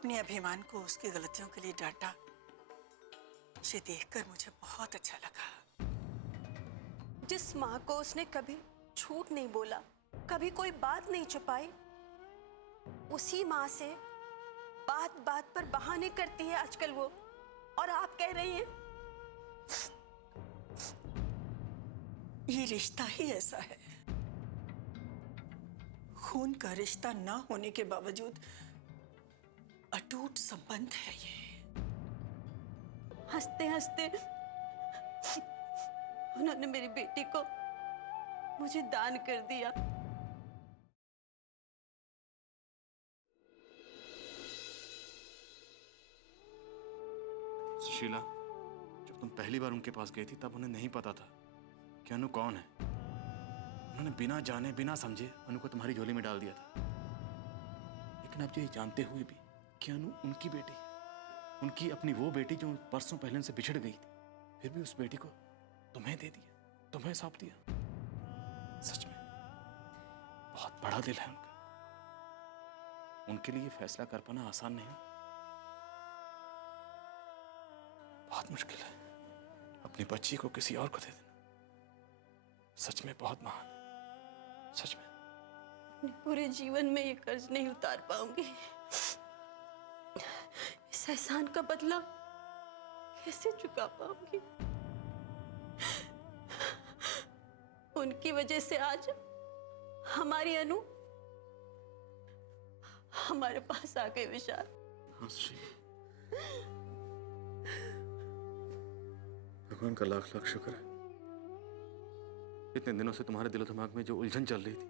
अपने अभिमान को उसकी गलतियों के लिए डांटा, ये देखकर मुझे बहुत अच्छा लगा। जिस माँ को उसने कभी झूठ नहीं बोला, कभी कोई बात नहीं छुपाई, उसी माँ से बात बात पर बहाने करती है आजकल वो, और आप कह रही हैं ये रिश्ता ही ऐसा है। खून का रिश्ता ना होने के बावजूद अटूट संबंध है ये। हंसते हंसते उन्होंने मेरी बेटी को मुझे दान कर दिया। सुशीला, जब तुम पहली बार उनके पास गई थी तब उन्हें नहीं पता था कि अनु कौन है। उन्होंने बिना जाने बिना समझे अनु को तुम्हारी झोली में डाल दिया था। लेकिन अब ये जानते हुए भी कि अनु उनकी बेटी है, उनकी अपनी वो बेटी जो परसों पहले उनसे बिछड़ गई थी, फिर भी उस बेटी को तुम्हें दे दिया, तुम्हें सौंप दिया। सच में बहुत बड़ा दिल है उनका। उनके लिए फैसला कर पाना आसान नहीं, बहुत मुश्किल है अपनी बच्ची को किसी और को दे देना। सच में बहुत महान है, सच में। अपने पूरे जीवन में ये कर्ज नहीं उतार पाऊंगी। इस एहसान का बदला कैसे चुका पाऊंगी? उनकी वजह से आज हमारी अनु हमारे पास आ गई। विशाल, भगवान का लाख लाख शुक्र है, इतने दिनों से तुम्हारे दिलो दिमाग में जो उलझन चल रही थी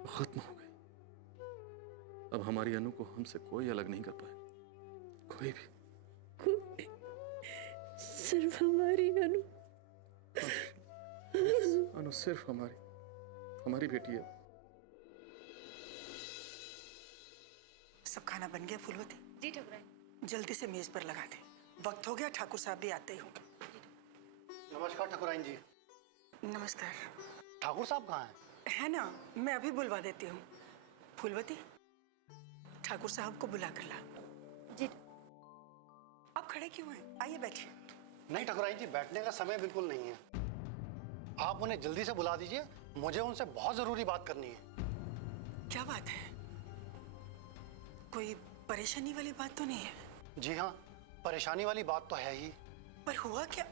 वो खत्म हो गई। अब हमारी अनु को हमसे कोई अलग नहीं कर पाए, कोई भी। सिर्फ हमारी अनु। अनु सिर्फ हमारी बेटी है। सब खाना बन गया फूलवती? जी ठाकुराइन। जल्दी से मेज पर लगा दे, वक्त हो गया, ठाकुर साहब भी आते ही होंगे। नमस्कार ठाकुराइन जी। नमस्कार। ठाकुर साहब कहाँ हैं? है ना, मैं अभी बुलवा देती हूँ। फूलवती, ठाकुर साहब को बुला कर ला। जी। आप खड़े क्यों हैं? आइए बैठिए। नहीं ठाकुराइन जी, बैठने का समय बिल्कुल नहीं है। आप उन्हें जल्दी से बुला दीजिए, मुझे उनसे बहुत जरूरी बात करनी है। क्या बात है? कोई परेशानी वाली बात तो नहीं है? जी हाँ, परेशानी वाली बात तो है ही। पर हुआ क्या?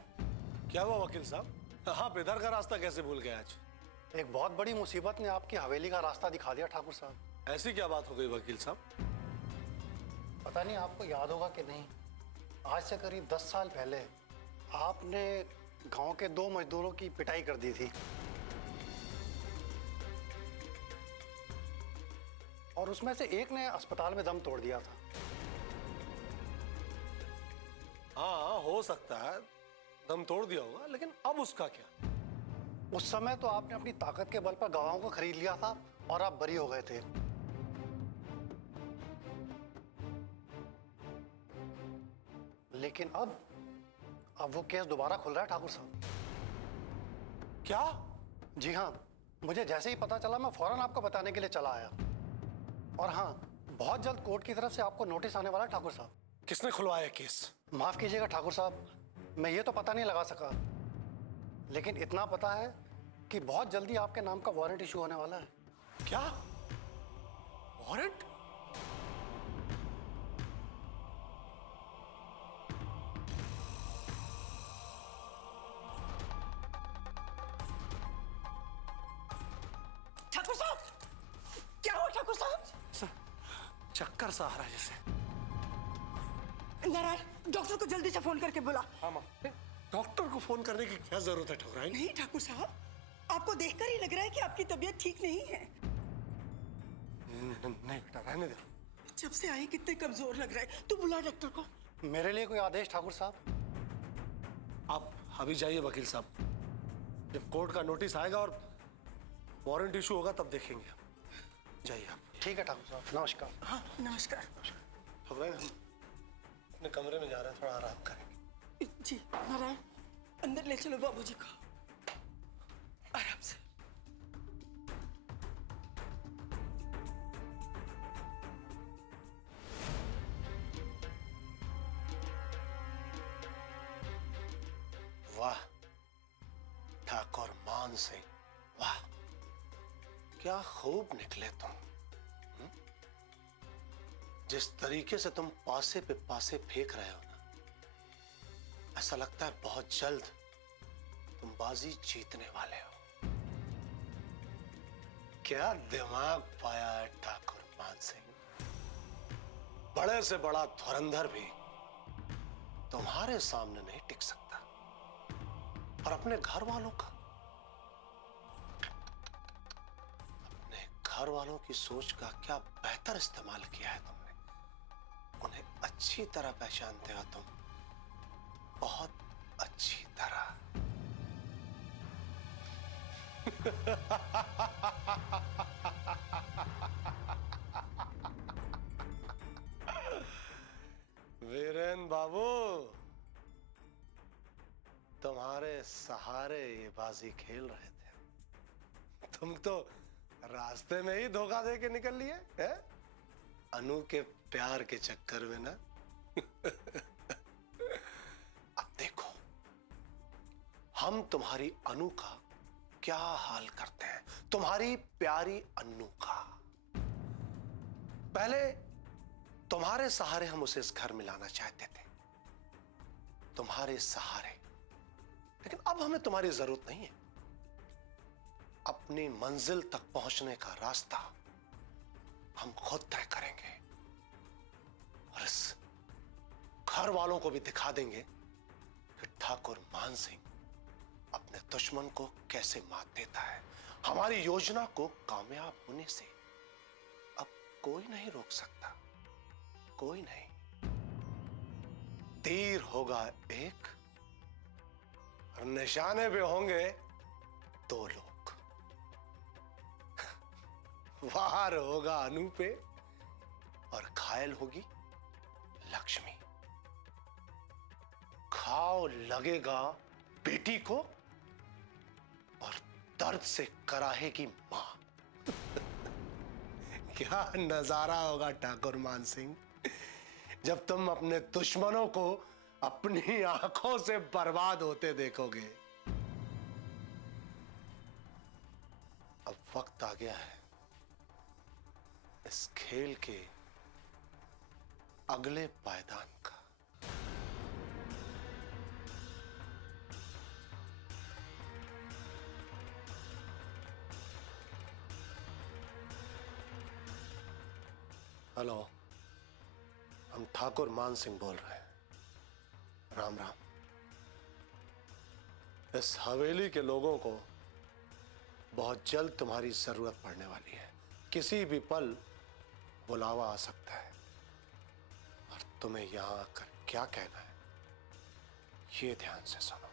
क्या हुआ वकील साहब? आप इधर का रास्ता कैसे भूल गए आज? एक बहुत बड़ी मुसीबत ने आपकी हवेली का रास्ता दिखा दिया ठाकुर साहब। ऐसी क्या बात हो गई वकील साहब? पता नहीं आपको याद होगा कि नहीं, आज से करीब 10 साल पहले आपने गांव के 2 मजदूरों की पिटाई कर दी थी, और उसमें से एक ने अस्पताल में दम तोड़ दिया था। हाँ, हो सकता है दम तोड़ दिया होगा, लेकिन अब उसका क्या? उस समय तो आपने अपनी ताकत के बल पर गवाहों को खरीद लिया था और आप बरी हो गए थे। लेकिन अब वो केस दोबारा खुल रहा है ठाकुर साहब। क्या? जी हाँ, मुझे जैसे ही पता चला मैं फौरन आपको बताने के लिए चला आया। और हाँ, बहुत जल्द कोर्ट की तरफ से आपको नोटिस आने वाला है ठाकुर साहब। किसने खुलवाया केस? माफ कीजिएगा ठाकुर साहब, मैं ये तो पता नहीं लगा सका, लेकिन इतना पता है कि बहुत जल्दी आपके नाम का वारंट इशू होने वाला है। क्या वारंट? ठाकुर साहब, क्या हुआ ठाकुर साहब? चक्कर सा आ रहा है जैसे। नारायण, डॉक्टर को जल्दी से फोन करके बुला। हाँ माँ, डॉक्टर को फोन करने की क्या जरूरत है ठाकुराइन? नहीं ठाकुर साहब, आपको देखकर ही लग रहा है कि आपकी तबीयत ठीक नहीं है। नहीं बेटा, रहने दे। जब से आई कितने कमजोर लग रहा है। तू बुला डॉक्टर को। मेरे लिए कोई आदेश ठाकुर साहब? आप अभी जाइए वकील साहब, जब कोर्ट का नोटिस आएगा और वारंट इशू होगा तब देखेंगे। जाइए आप। ठीक है ठाकुर साहब, नमस्कार। हाँ नमस्कार। ठाकुराइन, हम अपने कमरे में जा रहे हैं, थोड़ा आराम करेंगे। जी नारायण, अंदर ले चलो बाबूजी को, आराम से। मान सिंह, वाह क्या खूब निकले तुम। जिस तरीके से तुम पासे पे पासे फेंक रहे हो ना, ऐसा लगता है बहुत जल्द तुम बाजी जीतने वाले हो। क्या दिमाग पाया है ठाकुर मान सिंह। बड़े से बड़ा धुरंधर भी तुम्हारे सामने नहीं टिक सकता। और अपने घर वालों का, अपने घर वालों की सोच का क्या बेहतर इस्तेमाल किया है तुमने। उन्हें अच्छी तरह पहचानते हो तुम, बहुत अच्छी तरह। वीरेन बाबू, तुम्हारे सहारे ये बाजी खेल रहे थे। तुम तो रास्ते में ही धोखा दे के निकल लिए हैं? अनु के प्यार के चक्कर में ना। अब देखो हम तुम्हारी अनु का क्या हाल करते हैं, तुम्हारी प्यारी अनु का। पहले तुम्हारे सहारे हम उसे इस घर में लाना चाहते थे, तुम्हारे सहारे। लेकिन अब हमें तुम्हारी जरूरत नहीं है। अपनी मंजिल तक पहुंचने का रास्ता हम खुद तय करेंगे और इस घर वालों को भी दिखा देंगे कि ठाकुर मान सिंह अपने दुश्मन को कैसे मात देता है। हमारी योजना को कामयाब होने से अब कोई नहीं रोक सकता, कोई नहीं। तीर होगा एक और निशाने पे होंगे दो लोग। वार होगा अनु पे और घायल होगी लक्ष्मी। घाव लगेगा बेटी को और दर्द से कराहेगी मां। क्या नजारा होगा ठाकुर मान सिंह, जब तुम अपने दुश्मनों को अपनी आंखों से बर्बाद होते देखोगे। अब वक्त आ गया है इस खेल के अगले पायदान का। हेलो, हम ठाकुर मान सिंह बोल रहे हैं। राम राम। इस हवेली के लोगों को बहुत जल्द तुम्हारी जरूरत पड़ने वाली है। किसी भी पल बुलावा आ सकता है और तुम्हें यहां आकर क्या कहना है ये ध्यान से सुनो।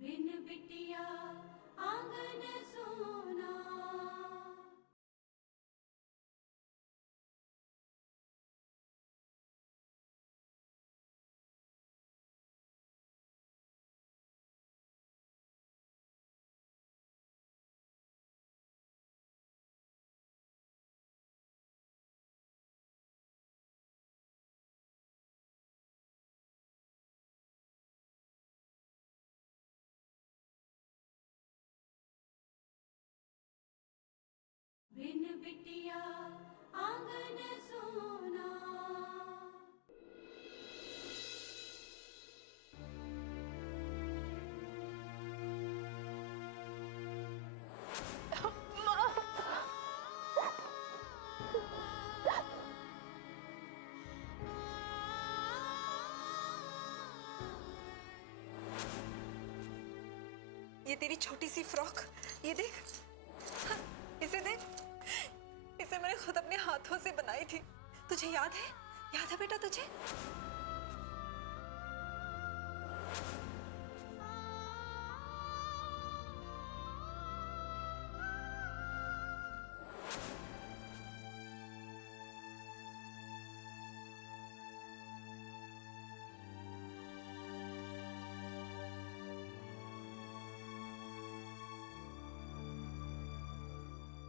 बिन बिटिया आंगन सोना। बिन बिटिया आंगन सोना। ये तेरी छोटी सी फ्रॉक, ये देख, हाँ, इसे देख। इसे मैंने खुद अपने हाथों से बनाई थी। तुझे याद है? याद है बेटा तुझे?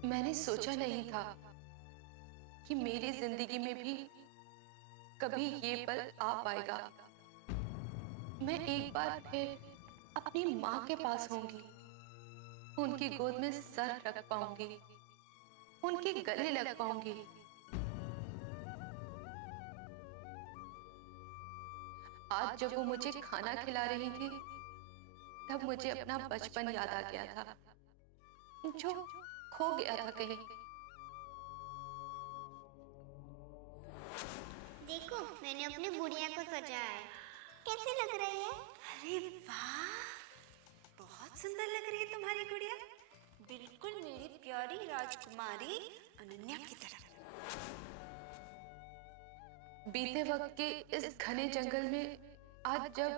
मैंने सोचा नहीं था कि मेरी जिंदगी में भी कभी ये पल आ पाएगा। मैं एक बार फिर अपनी माँ के पास होंगी, उनकी गोद में सर रख पाऊंगी, उनके गले लग पाऊंगी। आज जब वो मुझे खाना खिला रही थी, तब मुझे अपना बचपन याद आ गया था, जो खो गया था कहीं। देखो, मैंने अपनी गुड़िया को सजाया है। कैसे लग रही है? अरे वाह, बहुत सुंदर लग रही है तुम्हारी गुड़िया। बिल्कुल मेरी प्यारी राजकुमारी अनन्या की तरह। बीते वक्त के इस घने जंगल में आज जब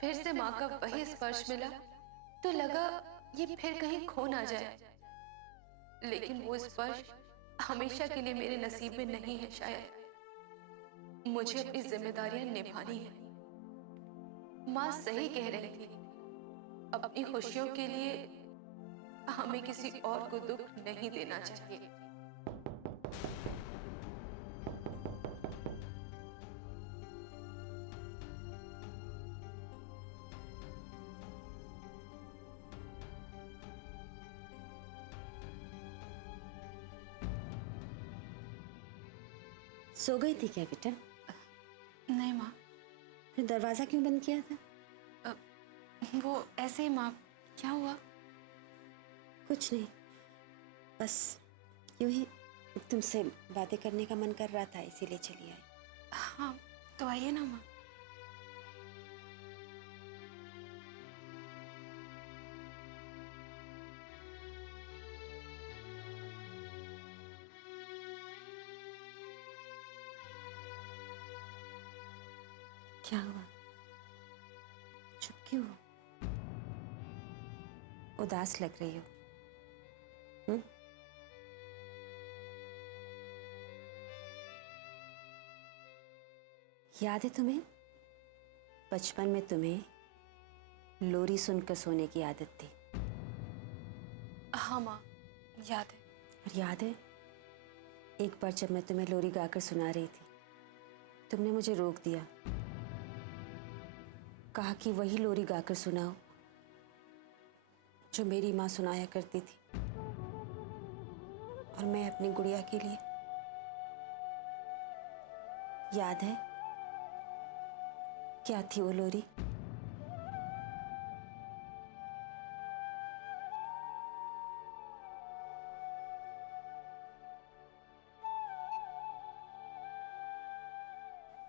फिर से माँ का वही स्पर्श मिला, तो लगा ये फिर कहीं खो ना जाए। लेकिन वो स्पर्श हमेशा के लिए मेरे नसीब में नहीं है। शायद मुझे अपनी जिम्मेदारियां निभानी है। माँ सही कह रही थी, अपनी खुशियों के लिए हमें किसी और को दुख नहीं देना चाहिए। सो गई थी क्या बेटा? नहीं माँ। फिर दरवाजा क्यों बंद किया था? वो ऐसे ही माँ। क्या हुआ? कुछ नहीं, बस यूं ही तुमसे बातें करने का मन कर रहा था, इसीलिए चली आई। हाँ, तो आइए ना माँ। क्या हुआ? चुप क्यों हो? उदास लग रही हो। याद है तुम्हें, बचपन में तुम्हें लोरी सुनकर सोने की आदत थी। हाँ माँ, याद है। और याद है, एक बार जब मैं तुम्हें लोरी गाकर सुना रही थी, तुमने मुझे रोक दिया, कहा कि वही लोरी गाकर सुनाओ जो मेरी माँ सुनाया करती थी, और मैं अपनी गुड़िया के लिए। याद है क्या थी वो लोरी?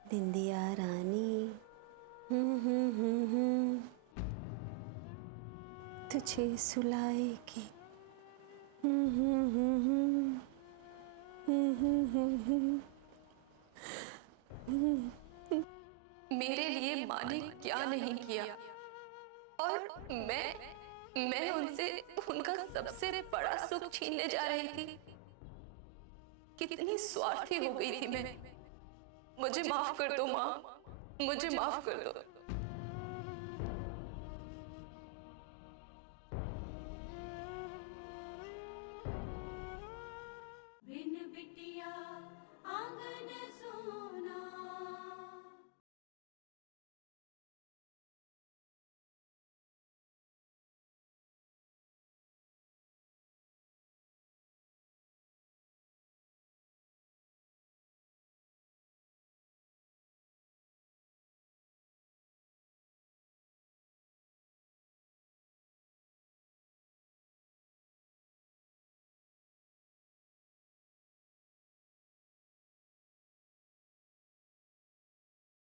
निंदिया रानी तुझे सुलाएगी। मेरे लिए माँ ने क्या नहीं किया, और मैं उनसे उनका सबसे बड़ा सुख छीनने जा रही थी। कितनी स्वार्थी हो गई थी मैं। मुझे माफ कर दो माँ, मुझे माफ कर दो। बिन बिटिया आंगन सोना।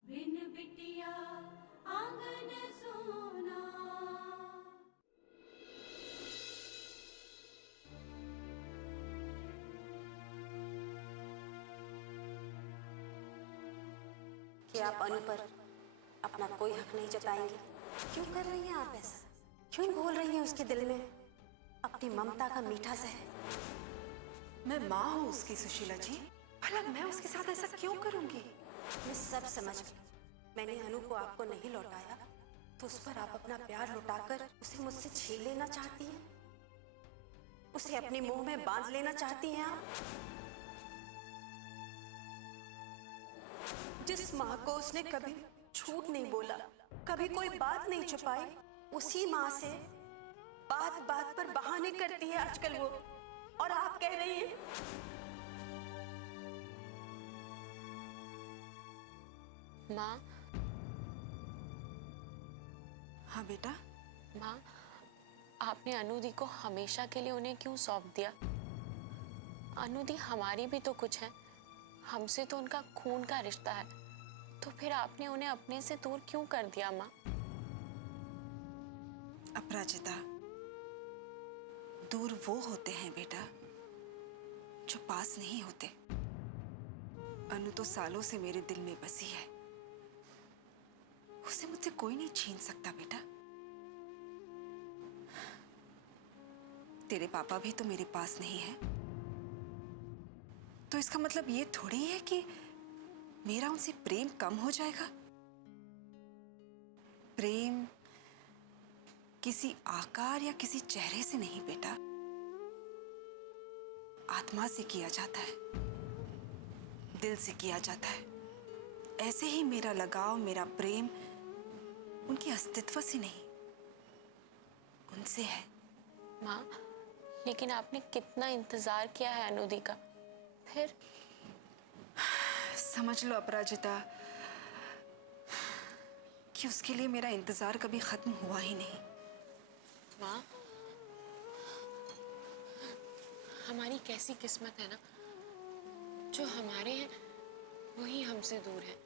बिन बिटिया आंगन सोना। कि आप अनु पर अपना कोई हक नहीं जताएंगे? क्यों कर रही हैं आप ऐसा? क्यों घोल रही हैं उसके दिल में अपनी ममता का मीठा जहर? मैं माँ हूँ उसकी सुशीला जी, भला मैं उसके साथ ऐसा क्यों करूंगी? मैं सब समझ गई। मैंने अनु को आपको नहीं लौटाया, तो उस पर आप अपना प्यार लौटाकर उसे मुझसे छीन लेना चाहती हैं। उसे अपने मुंह में बांध लेना चाहती हैं आप? जिस माँ को उसने कभी झूठ नहीं बोला, कभी कोई बात नहीं छुपाई, उसी माँ से बात बात पर बहाने करती है आजकल वो, और आप कह रही हैं माँ। हाँ बेटा। माँ, आपने अनुदी को हमेशा के लिए उन्हें क्यों सौंप दिया? अनुदी हमारी भी तो कुछ है, हमसे तो उनका खून का रिश्ता है, तो फिर आपने उन्हें अपने से दूर क्यों कर दिया माँ? अपराजिता, दूर वो होते हैं बेटा जो पास नहीं होते। अनु तो सालों से मेरे दिल में बसी है, उसे मुझसे कोई नहीं छीन सकता बेटा। तेरे पापा भी तो मेरे पास नहीं है, तो इसका मतलब ये थोड़ी है कि मेरा उनसे प्रेम कम हो जाएगा। प्रेम किसी आकार या किसी चेहरे से नहीं बेटा, आत्मा से किया जाता है, दिल से किया जाता है। ऐसे ही मेरा लगाव, मेरा प्रेम उनके अस्तित्व से नहीं, उनसे है। माँ, लेकिन आपने कितना इंतजार किया है अनुदी का, फिर? समझ लो अपराजिता कि उसके लिए मेरा इंतजार कभी खत्म हुआ ही नहीं। माँ, हमारी कैसी किस्मत है ना, जो हमारे हैं वही हमसे दूर है।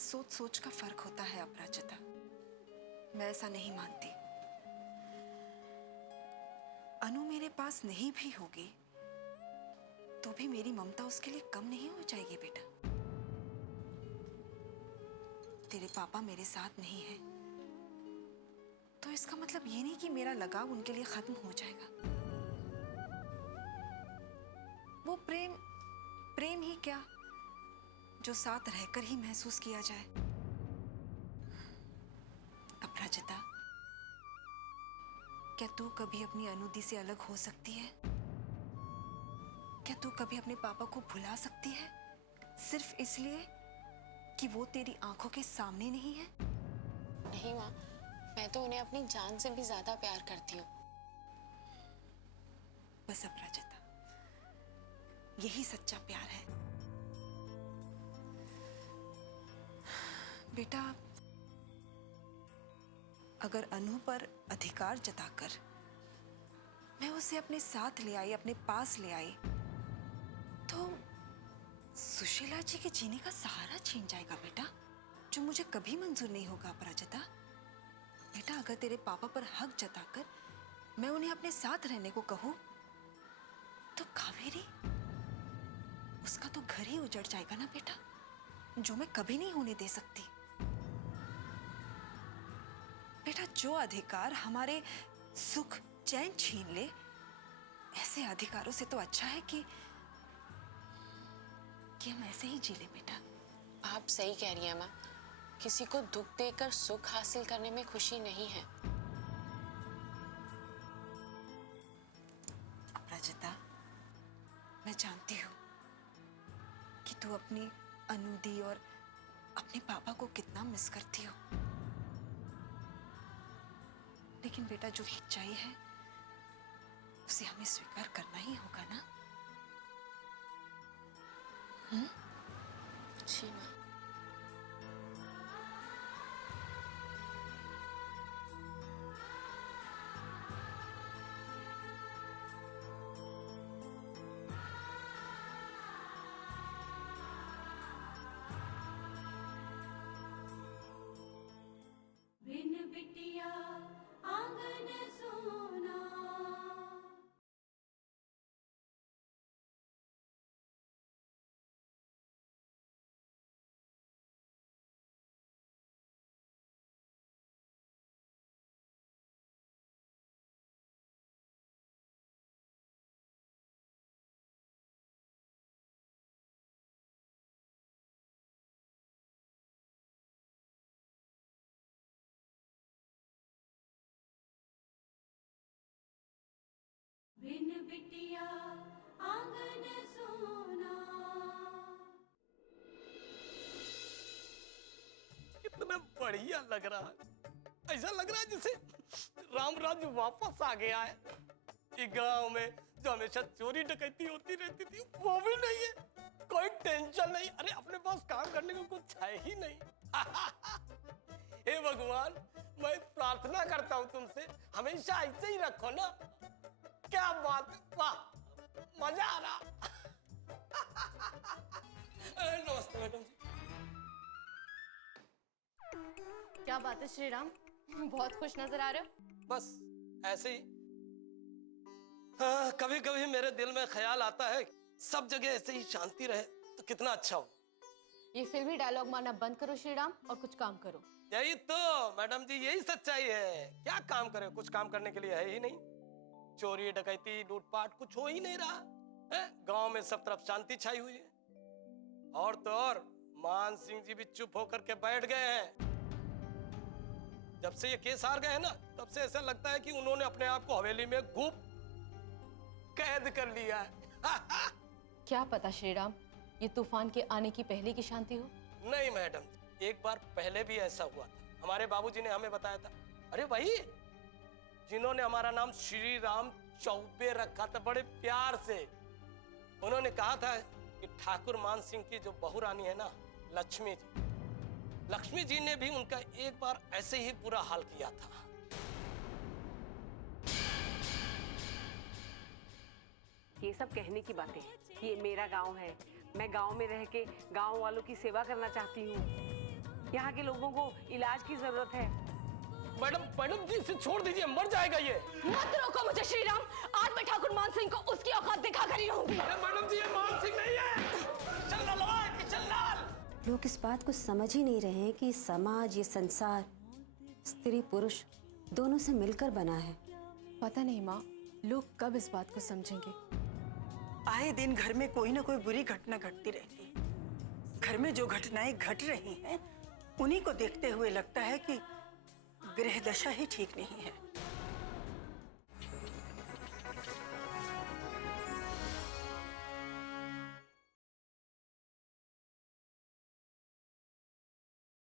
सोच सोच का फर्क होता है अपराजिता, मैं ऐसा नहीं मानती। अनु मेरे पास नहीं भी होगी तो भी मेरी ममता उसके लिए कम नहीं हो जाएगी बेटा। तेरे पापा मेरे साथ नहीं हैं, तो इसका मतलब ये नहीं कि मेरा लगाव उनके लिए खत्म हो जाएगा। वो प्रेम प्रेम ही क्या जो साथ रहकर ही महसूस किया जाए। अपराजिता, क्या तू कभी अपनी अनुदी से अलग हो सकती है? क्या तू कभी अपने पापा को भुला सकती है सिर्फ इसलिए कि वो तेरी आंखों के सामने नहीं है? नहीं माँ, मैं तो उन्हें अपनी जान से भी ज्यादा प्यार करती हूँ। बस अपराजिता, यही सच्चा प्यार है बेटा। अगर अनु पर अधिकार जताकर मैं उसे अपने साथ ले आई, अपने पास ले आई, तो सुशीला जी के जीने का सहारा छीन जाएगा बेटा, जो मुझे कभी मंजूर नहीं होगा अपराजिता। बेटा, अगर तेरे पापा पर हक जताकर मैं उन्हें अपने साथ रहने को कहूं, तो कावेरी, उसका तो घर ही उजड़ जाएगा ना बेटा, जो मैं कभी नहीं होने दे सकती। बेटा, जो अधिकार हमारे सुख चैन छीन ले, ऐसे अधिकारों से तो अच्छा है कि हम ऐसे ही जी ले बेटा। आप सही कह रही हैं माँ, किसी को दुख देकर सुख हासिल करने में खुशी नहीं है। अपराजिता, मैं जानती हूँ कि तू अपनी अनुदी और अपने पापा को कितना मिस करती हो, लेकिन बेटा, जो सच्चाई है उसे हमें स्वीकार करना ही होगा ना। जी माँ। बिन बिटिया आंगन सोना। कितना बढ़िया लग रहा है, ऐसा लग रहा है जैसे राम राज्य वापस आ गया है। ये गांव में जो हमेशा चोरी डकैती होती रहती थी वो भी नहीं है, कोई टेंशन नहीं। अरे अपने पास काम करने को कुछ है ही नहीं। हे भगवान, मैं प्रार्थना करता हूँ तुमसे हमेशा ऐसे ही रखो ना। क्या बात, वाह, मजा आ रहा। नमस्ते मैडम जी। क्या बात है श्री राम, बहुत खुश नजर आ रहे हो। बस ऐसे ही। हाँ, कभी कभी मेरे दिल में ख्याल आता है सब जगह ऐसे ही शांति रहे तो कितना अच्छा हो। ये फिल्मी डायलॉग मारना बंद करो श्री राम और कुछ काम करो। यही तो मैडम जी, यही सच्चाई है। क्या काम करे, कुछ काम करने के लिए है ही नहीं। चोरी डकैती लूटपाट कुछ हो ही नहीं रहा है। गांव में सब तरफ शांति छाई हुई है। और तो और मान सिंह जी भी चुप होकर के बैठ गए हैं। जब से ये केस हार गए हैं ना, तब से ऐसा लगता है कि उन्होंने अपने आप को हवेली में खूब कैद कर लिया है। क्या पता श्री राम, ये तूफान के आने की पहले की शांति हो। नहीं मैडम, एक बार पहले भी ऐसा हुआ था। हमारे बाबूजी ने हमें बताया था। अरे भाई, जिन्होंने हमारा नाम श्री राम चौबे रखा था बड़े प्यार से, उन्होंने कहा था कि ठाकुर मान सिंह की जो बहू रानी है ना, लक्ष्मी जी ने भी उनका एक बार ऐसे ही बुरा हाल किया था। ये सब कहने की बातें, ये मेरा गांव है, मैं गांव में रह के गांव वालों की सेवा करना चाहती हूँ। यहाँ के लोगों को इलाज की जरूरत है। मैडम जी, इसे छोड़ दीजिए, मर जाएगा ये। मत रोको मुझे श्री राम, आज मैं ठाकुर मान सिंह को उसकी औकात दिखा कर ही रहूंगी। मैडम जी, ये मान सिंह नहीं है। चल लाल। लोग इस बात को समझ ही नहीं रहे हैं कि समाज, ये संसार स्त्री पुरुष दोनों से मिलकर बना है। पता नहीं माँ, लोग कब इस बात को समझेंगे। आए दिन घर में कोई ना कोई बुरी घटना घटती रहती है। घर में जो घटनाएं घट रही हैं, उन्हीं को देखते हुए लगता है कि गृह दशा ही ठीक नहीं है।